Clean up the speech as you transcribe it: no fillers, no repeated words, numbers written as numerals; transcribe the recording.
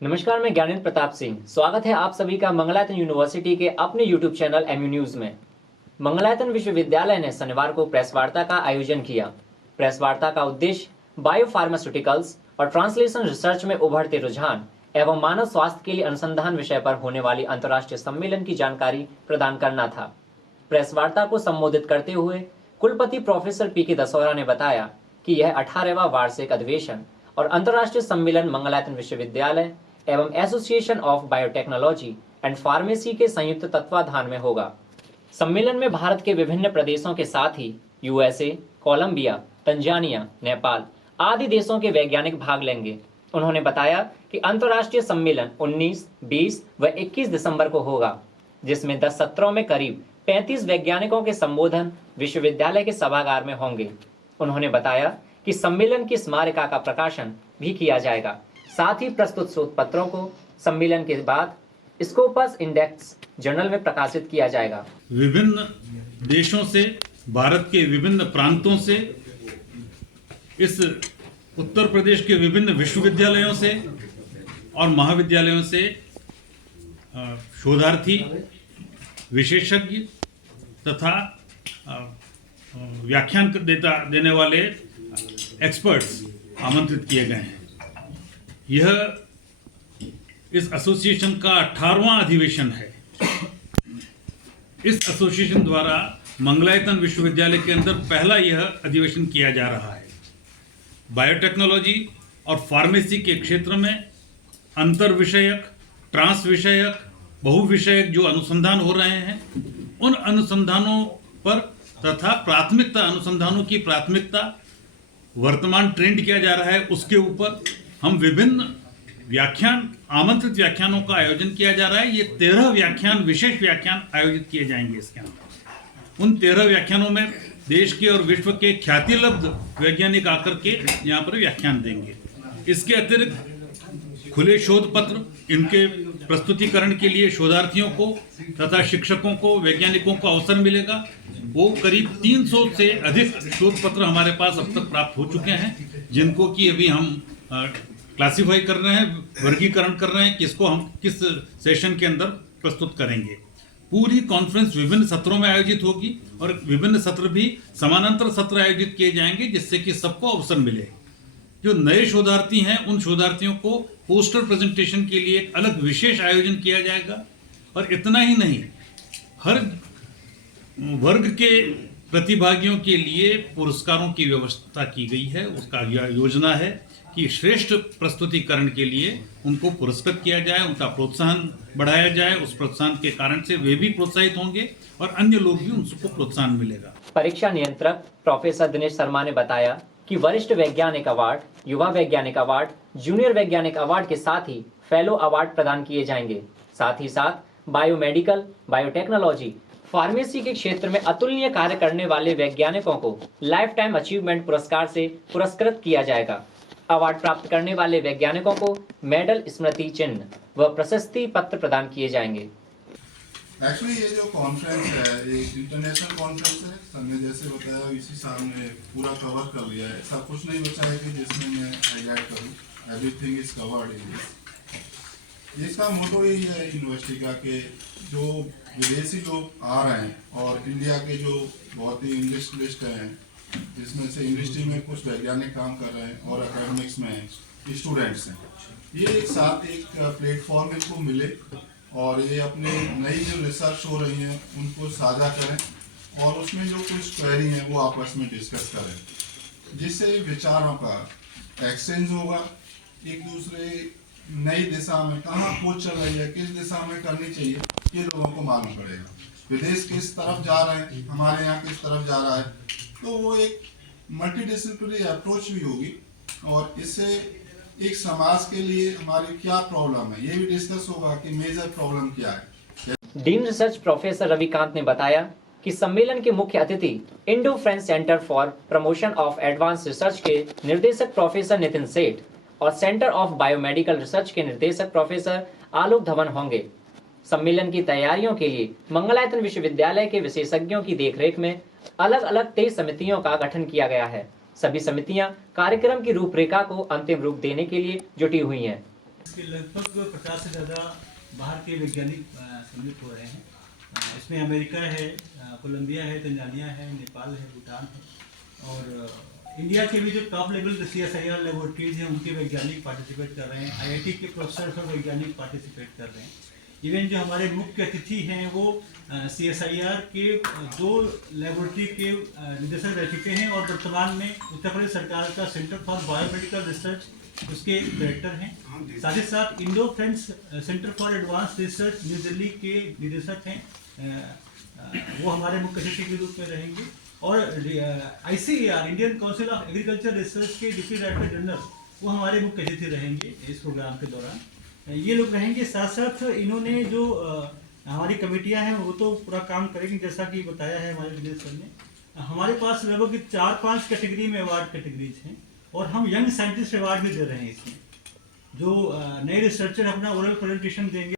नमस्कार, मैं ज्ञानेंद्र प्रताप सिंह। स्वागत है आप सभी का मंगलायतन यूनिवर्सिटी के अपने यूट्यूब चैनल एमयू न्यूज में। मंगलायतन विश्वविद्यालय ने शनिवार को प्रेस वार्ता का आयोजन किया। प्रेस वार्ता का उद्देश्य बायोफार्मास्यूटिकल्स और ट्रांसलेशन रिसर्च में उभरते रुझान एवं मानव स्वास्थ्य के लिए अनुसंधान विषय पर होने वाली अंतर्राष्ट्रीय सम्मेलन की जानकारी प्रदान करना था। प्रेस वार्ता को संबोधित करते हुए कुलपति प्रोफेसर पी के दसौरा ने बताया कि यह 18वां वार्षिक अधिवेशन और अंतर्राष्ट्रीय सम्मेलन मंगलायतन विश्वविद्यालय एवं association of biotechnology and pharmacy के संयुक्त तत्वाधान में होगा। सम्मेलन में भारत के विभिन्न प्रदेशों के साथ ही यूएसए, कोलंबिया, तंजानिया, नेपाल आदि देशों के वैज्ञानिक भाग लेंगे। उन्होंने बताया कि अंतर्राष्ट्रीय सम्मेलन 19, 20 व 21 दिसंबर को होगा, जिसमें 10 सत्रों में करीब 35 वैज्ञानिकों के संबोधन विश्वविद्यालय के सभागार में होंगे। उन्होंने बताया कि सम्मेलन की स्मारिका का प्रकाशन भी किया जाएगा। साथ ही प्रस्तुत शोध पत्रों को सम्मेलन के बाद स्कोपस इंडेक्स जर्नल में प्रकाशित किया जाएगा। विभिन्न देशों से, भारत के विभिन्न प्रांतों से, इस उत्तर प्रदेश के विभिन्न विश्वविद्यालयों से और महाविद्यालयों से शोधार्थी, विशेषज्ञ तथा व्याख्यान देने वाले एक्सपर्ट्स आमंत्रित किए गए हैं। यह इस एसोसिएशन का 18वां अधिवेशन है। इस एसोसिएशन द्वारा मंगलायतन विश्वविद्यालय के अंदर पहला यह अधिवेशन किया जा रहा है। बायोटेक्नोलॉजी और फार्मेसी के क्षेत्र में अंतर विषयक, ट्रांस विषयक, बहुविषयक जो अनुसंधान हो रहे हैं, उन अनुसंधानों पर तथा प्राथमिकता, अनुसंधानों की प्राथमिकता, वर्तमान ट्रेंड किया जा रहा है, उसके ऊपर हम विभिन्न व्याख्यान, आमंत्रित व्याख्यानों का आयोजन किया जा रहा है। ये 13 व्याख्यान, विशेष व्याख्यान आयोजित किए जाएंगे इसके अंदर। उन 13 व्याख्यानों में देश के और विश्व के ख्यातिलब्ध वैज्ञानिक आकर के यहाँ पर व्याख्यान देंगे। इसके अतिरिक्त खुले शोध पत्र, इनके प्रस्तुतिकरण के लिए शोधार्थियों को तथा शिक्षकों को, वैज्ञानिकों को अवसर मिलेगा। वो करीब 300 से अधिक शोध पत्र हमारे पास अब तक प्राप्त हो चुके हैं, जिनको कि अभी हम क्लासिफाई कर रहे हैं, वर्गीकरण कर रहे हैं, किसको हम किस सेशन के अंदर प्रस्तुत करेंगे। पूरी कॉन्फ्रेंस विभिन्न सत्रों में आयोजित होगी और विभिन्न सत्र भी समानांतर सत्र आयोजित किए जाएंगे, जिससे कि सबको अवसर मिले। जो नए शोधार्थी हैं, उन शोधार्थियों को पोस्टर प्रेजेंटेशन के लिए एक अलग विशेष आयोजन किया जाएगा। और इतना ही नहीं, हर वर्ग के प्रतिभागियों के लिए पुरस्कारों की व्यवस्था की गई है। उसका योजना है कि श्रेष्ठ प्रस्तुतिकरण के लिए उनको पुरस्कृत किया जाए, उनका प्रोत्साहन बढ़ाया जाए। उस प्रोत्साहन के कारण से वे भी प्रोत्साहित होंगे और अन्य लोग भी उनको प्रोत्साहन मिलेगा। परीक्षा नियंत्रक प्रोफेसर दिनेश शर्मा ने बताया कि वरिष्ठ वैज्ञानिक अवार्ड, युवा वैज्ञानिक अवार्ड, जूनियर वैज्ञानिक अवार्ड के साथ ही फेलो अवार्ड प्रदान किए जाएंगे। साथ ही साथ बायोमेडिकल, बायोटेक्नोलॉजी, फार्मेसी के क्षेत्र में अतुलनीय कार्य करने वाले वैज्ञानिकों को लाइफ टाइम अचीवमेंट पुरस्कार से पुरस्कृत किया जाएगा। अवार्ड प्राप्त करने वाले वैज्ञानिकों को मेडल, स्मृति चिन्ह व प्रशस्ति पत्र प्रदान किए जाएंगे। एक्चुअली ये जो कॉन्फ्रेंस है, ये इंटरनेशनल कॉन्फ्रेंस है। सर ने जैसे बताया, इसी साल में पूरा कवर कर लिया है। सब कुछ नहीं बचा है कि जिसमें मैं हाईलाइट करूं। Everything is covered in this. इसका मोटो यही है यूनिवर्सिटी का कि जो विदेशी लोग आ रहे हैं और इंडिया के जो बहुत ही इंग्लिश लिस्ट हैं, जिसमें से इंडस्ट्री में कुछ वैज्ञानिक काम कर रहे हैं और एकेडमिक्स में स्टूडेंट्स हैं, ये एक साथ एक प्लेटफॉर्म इनको मिले और ये अपने नई जो रिसर्च हो रही हैं उनको साझा करें और उसमें जो कुछ क्वेरी हैं वो आपस में डिस्कस करें, जिससे विचारों का एक्सचेंज होगा। एक दूसरे नई दिशा में कहाँ खोज चल रही है, किस दिशा में करनी चाहिए, ये लोगों को मालूम पड़ेगा। विदेश किस तरफ जा रहे हैं, हमारे यहाँ किस तरफ जा रहा है, तो वो एक मल्टीडिसिप्लिनरी अप्रोच भी होगी और इससे एक समाज के लिए हमारी क्या प्रॉब्लम है ये भी डिस्कस होगा कि मेजर प्रॉब्लम क्या है। डीन रिसर्च प्रोफेसर रविकांत ने बताया कि सम्मेलन के मुख्य अतिथि Indo French centre for promotion of advance research के निर्देशक प्रोफेसर नितिन सेठ और सेंटर ऑफ बायोमेडिकल रिसर्च के निर्देशक प्रोफेसर आलोक धवन होंगे। सम्मेलन की तैयारियों के लिए मंगलायतन विश्वविद्यालय के विशेषज्ञों की देखरेख में अलग अलग 23 समितियों का गठन किया गया है। सभी समितियां कार्यक्रम की रूपरेखा को अंतिम रूप देने के लिए जुटी हुई हैं। इसके लगभग 50 से ज़्यादा बाहर के वैज्ञानिक सम्मिलित हो रहे हैं। इसमें अमेरिका है, कोलंबिया है, तंजानिया है, नेपाल है, भूटान है और इंडिया के भी जो टॉप लेवल CSIR लेबोरेटरीज हैं उनके वैज्ञानिक पार्टिसिपेट कर रहे हैं। IIT के प्रोफेसर और वैज्ञानिक पार्टिसिपेट कर रहे हैं। इवन जो हमारे मुख्य अतिथि हैं वो CSIR के 2 लेबोरेटरी के निदेशक रह चुके हैं और वर्तमान में उत्तर प्रदेश सरकार का सेंटर फॉर बायोमेडिकल रिसर्च उसके डायरेक्टर हैं। साथ ही साथ Indo friends centre for advance research new Delhi के निदेशक हैं, वो हमारे मुख्य अतिथि के रूप में रहेंगे। और ICAR Indian council of agriculture research के डिप्टी डायरेक्टर जनरल वो हमारे मुख्य अतिथि रहेंगे इस प्रोग्राम के दौरान। ये लोग रहेंगे। साथ साथ इन्होंने जो हमारी कमेटियां हैं वो तो पूरा काम करेंगी, जैसा कि बताया है हमारे विदेश सर ने। हमारे पास लगभग 4-5 कैटेगरी में अवार्ड कैटेगरीज हैं और हम यंग साइंटिस्ट अवार्ड भी दे रहे हैं इसमें, जो नए रिसर्चर अपना ओरल प्रेजेंटेशन देंगे।